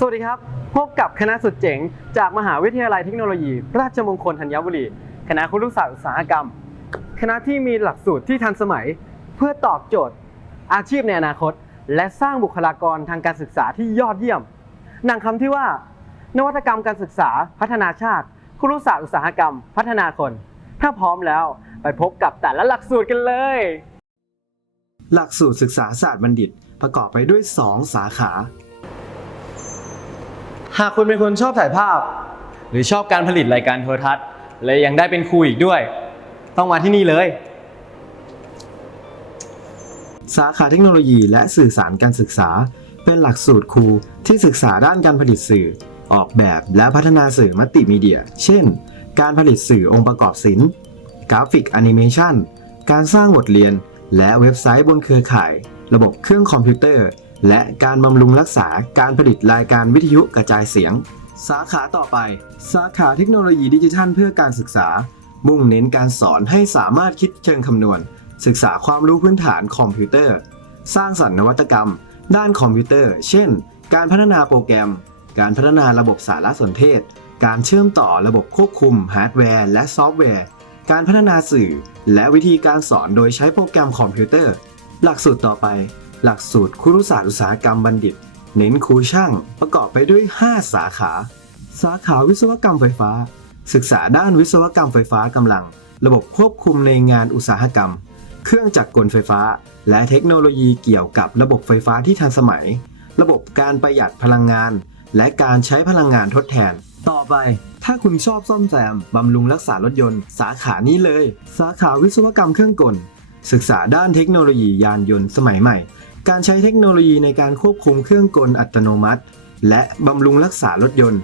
สวัสดีครับ พบกับคณะสุดเจ๋ง จากมหาวิทยาลัยเทคโนโลยี ราชมงคลธัญบุรี คณะครุศาสตร์อุตสาหกรรม คณะที่มีหลักสูตรที่ทันสมัย เพื่อตอบโจทย์ อาชีพในอนาคต และสร้างบุคลากรทางการศึกษาที่ยอดเยี่ยมหนังคำที่ว่า นวัตกรรมการศึกษา พัฒนาชาติครุศาสตร์อุตสาหกรรม พัฒนาคน ถ้าพร้อมแล้วไปพบกับแต่ละหลักสูตรกันเลย หลักสูตรศึกษาศาสตร์บัณฑิตประกอบไปด้วย 2 สาขา หากคุณเป็นคนชอบถ่ายภาพ หรือชอบการผลิตรายการโทรทัศน์ และยังได้เป็นครูอีกด้วย ต้องมาที่นี่เลย สาขาเทคโนโลยีและสื่อสารการศึกษา เป็นหลักสูตรครูที่ศึกษาด้านการผลิตสื่อ ออกแบบและพัฒนาสื่อมัลติมีเดีย เช่น การผลิตสื่อองค์ประกอบศิลป์ กราฟิกแอนิเมชันการสร้างบทเรียน และเว็บไซต์บนเครือข่าย ระบบเครื่องคอมพิวเตอร์ และการบำรุงรักษาการผลิตรายการวิทยุกระจายเสียง สาขาต่อไป สาขาเทคโนโลยีดิจิทัลเพื่อการศึกษา มุ่งเน้นการสอนให้สามารถคิดเชิงคำนวณ ศึกษาความรู้พื้นฐานคอมพิวเตอร์ สร้างสรรค์นวัตกรรม ด้านคอมพิวเตอร์ เช่น การพัฒนาโปรแกรม การพัฒนาระบบสารสนเทศ การเชื่อมต่อระบบควบคุมฮาร์ดแวร์และซอฟต์แวร์ การพัฒนาสื่อ และวิธีการสอนโดยใช้โปรแกรมคอมพิวเตอร์ หลักสูตรต่อไป หลักสูตรครุศาสตร์อุตสาหกรรมบัณฑิต เน้นครูช่างประกอบไปด้วย 5 สาขา สาขาวิศวกรรมไฟฟ้า ศึกษาด้านวิศวกรรมไฟฟ้ากำลัง ระบบควบคุมในงานอุตสาหกรรม เครื่องจักรกลไฟฟ้า และเทคโนโลยีเกี่ยวกับระบบไฟฟ้าที่ทันสมัย ระบบการประหยัดพลังงาน และการใช้พลังงานทดแทน ต่อไปถ้าคุณชอบซ่อมแซมบำรุงรักษารถยนต์ สาขานี้เลย สาขาวิศวกรรมเครื่องกล ศึกษาด้านเทคโนโลยียานยนต์สมัยใหม่ การใช้เทคโนโลยีในการควบคุมเครื่องกลอัตโนมัติ และบำรุงรักษารถยนต์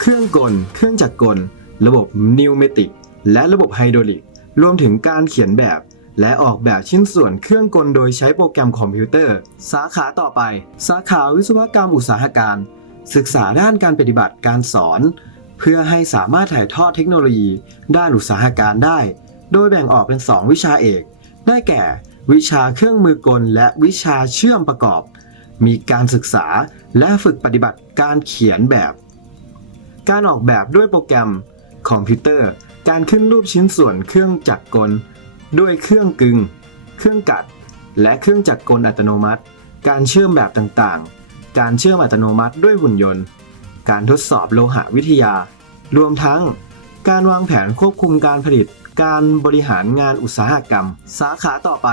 เครื่องกล เครื่องจักรกล ระบบนิวเมติก และระบบไฮดรอลิก รวมถึงการเขียนแบบ และออกแบบชิ้นส่วนเครื่องกลโดยใช้โปรแกรมคอมพิวเตอร์ สาขาต่อไป สาขาวิศวกรรมอุตสาหการ ศึกษาด้านการปฏิบัติการสอน เพื่อให้สามารถถ่ายทอดเทคโนโลยี ด้านอุตสาหการได้ โดยแบ่งออกเป็น 2 วิชาเอก ได้แก่ วิชาเครื่องมือกลและวิชาเชื่อมประกอบ มีการศึกษาและฝึกปฏิบัติการเขียนแบบ การออกแบบด้วยโปรแกรมคอมพิวเตอร์ การขึ้นรูปชิ้นส่วนเครื่องจักรกล ด้วยเครื่องกึง เครื่องกัด และเครื่องจักรกลอัตโนมัติ การเชื่อมแบบต่างๆ การเชื่อมอัตโนมัติด้วยหุ่นยนต์ การทดสอบโลหะวิทยา รวมทั้งการวางแผนควบคุมการผลิต การบริหารงานอุตสาหกรรม สาขาต่อไป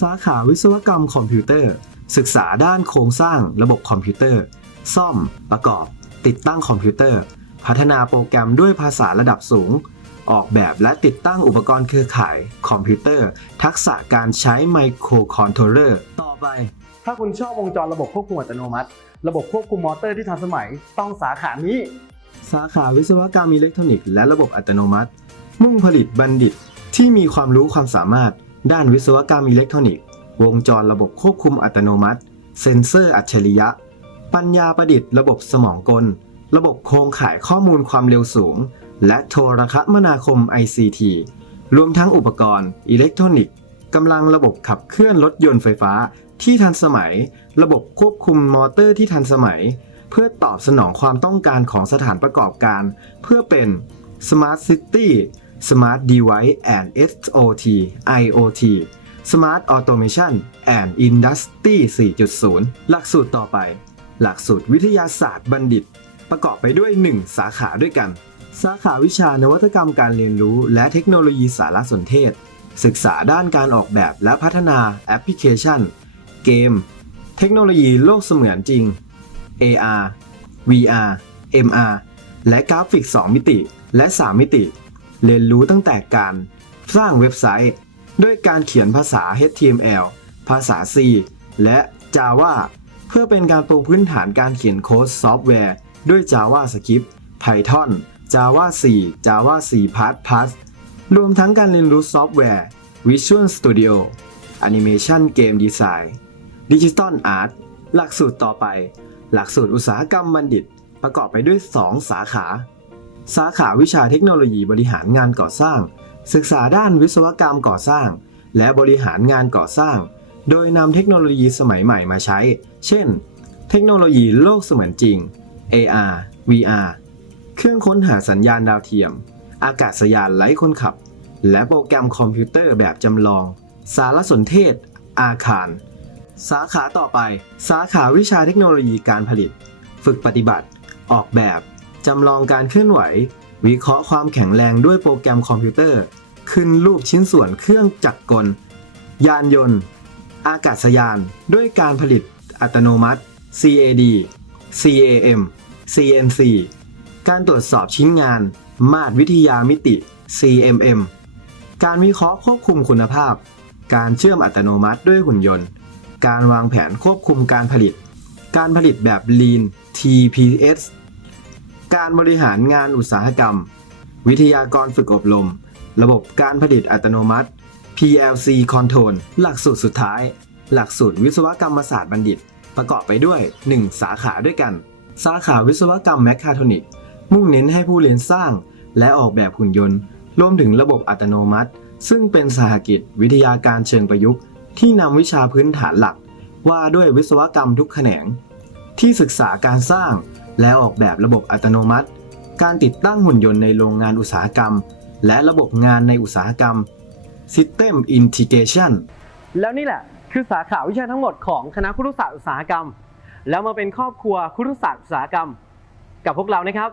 สาขาวิศวกรรมคอมพิวเตอร์ ศึกษาด้านโครงสร้างระบบคอมพิวเตอร์ ซ่อม ประกอบ ติดตั้งคอมพิวเตอร์ พัฒนาโปรแกรมด้วยภาษาระดับสูง ออกแบบและติดตั้งอุปกรณ์เครือข่ายคอมพิวเตอร์ ทักษะการใช้ไมโครคอนโทรลเลอร์ต่อไป ถ้าคุณชอบวงจรระบบควบคุมอัตโนมัติ ระบบควบคุมมอเตอร์ที่ทันสมัยต้องสาขานี้ สาขาวิศวกรรมอิเล็กทรอนิกส์และระบบอัตโนมัติ มุ่งผลิตบัณฑิตที่มีความรู้ความสามารถ ด้านวิศวกรรมอิเล็กทรอนิกส์ วงจรระบบควบคุมอัตโนมัติ เซ็นเซอร์อัจฉริยะ ปัญญาประดิษฐ์ระบบสมองกล ระบบโครงข่ายข้อมูลความเร็วสูง และโทรคมนาคม ICT รวมทั้งอุปกรณ์อิเล็กทรอนิกส์กำลังระบบขับเคลื่อนรถยนต์ไฟฟ้าที่ทันสมัย ระบบควบคุมมอเตอร์ที่ทันสมัย เพื่อตอบสนองความต้องการของสถานประกอบการ เพื่อเป็น Smart City Smart Device and SOT IoT Smart Automation and Industry 4.0 หลักสูตรต่อไป หลักสูตรวิทยาศาสตร์บัณฑิต ประกอบไปด้วย 1 สาขาด้วยกัน สาขาวิชานวัตกรรมการเรียนรู้ และเทคโนโลยีสารสนเทศ ศึกษาด้านการออกแบบและพัฒนาแอปพลิเคชัน เกม เทคโนโลยีโลกเสมือนจริง AR VR MR และกราฟิก 2 มิติ และ 3 มิติ เรียนรู้ตั้งแต่การสร้างเว็บไซต์ ด้วยการเขียนภาษา HTML ภาษา C และ Java เพื่อเป็นการปูพื้นฐานการเขียนโค้ดซอฟต์แวร์ ด้วย JavaScript Python Java 4 Java C++ รวมทั้งการเรียนรู้ซอฟต์แวร์ Visual Studio Animation Game Design Digital Art หลักสูตรต่อไป หลักสูตรอุตสาหกรรมบัณฑิต ประกอบไปด้วย 2 สาขา สาขาวิชาเทคโนโลยีบริหารงานก่อสร้าง ศึกษาด้านวิศวกรรมก่อสร้าง และบริหารงานก่อสร้าง โดยนำเทคโนโลยีสมัยใหม่มาใช้ เช่น เทคโนโลยีโลกเสมือนจริง AR VR เครื่องค้นหาสัญญาณดาวเทียม อากาศยานไร้คนขับ และโปรแกรมคอมพิวเตอร์แบบจำลอง สารสนเทศ อาคาร สาขาต่อไป สาขาวิชาเทคโนโลยีการผลิต ฝึกปฏิบัติ ออกแบบ จำลองการเคลื่อนไหว วิเคราะห์ความแข็งแรงด้วยโปรแกรมคอมพิวเตอร์ ขึ้นรูปชิ้นส่วนเครื่องจักรกล ยานยนต์ อากาศยาน ด้วยการผลิตอัตโนมัติ CAD CAM CNC การตรวจสอบชิ้นงาน มาตรวิทยามิติ CMM การวิเคราะห์ควบคุมคุณภาพ การเชื่อมอัตโนมัติด้วยหุ่นยนต์ การวางแผนควบคุมการผลิต การผลิตแบบ Lean TPS การบริหารงานอุตสาหกรรม วิทยากรฝึกอบรม ระบบการผลิตอัตโนมัติ PLC Control หลักสูตรสุดท้าย หลักสูตรวิศวกรรมศาสตร์บัณฑิต ประกอบไปด้วย 1 สาขาด้วยกัน สาขาวิศวกรรมแมคคาทรอนิกมุ่งเน้นให้ผู้เรียนสร้าง และออกแบบหุ่นยนต์ รวมถึงระบบอัตโนมัติ ซึ่งเป็นสาหกิจวิทยาการเชิงประยุกต์ ที่นำวิชาพื้นฐานหลัก ว่าด้วยวิศวกรรมทุกแขนง ที่ศึกษาการสร้าง และออกแบบระบบอัตโนมัติ การติดตั้งหุ่นยนต์ในโรงงานอุตสาหกรรม และระบบงานในอุตสาหกรรม System Integration แล้วนี่แหละคือสาขาวิชาทั้งหมดของคณะครุศาสตร์อุตสาหกรรม แล้วมาเป็นครอบครัวครุศาสตร์อุตสาหกรรม กับพวกเรานะครับ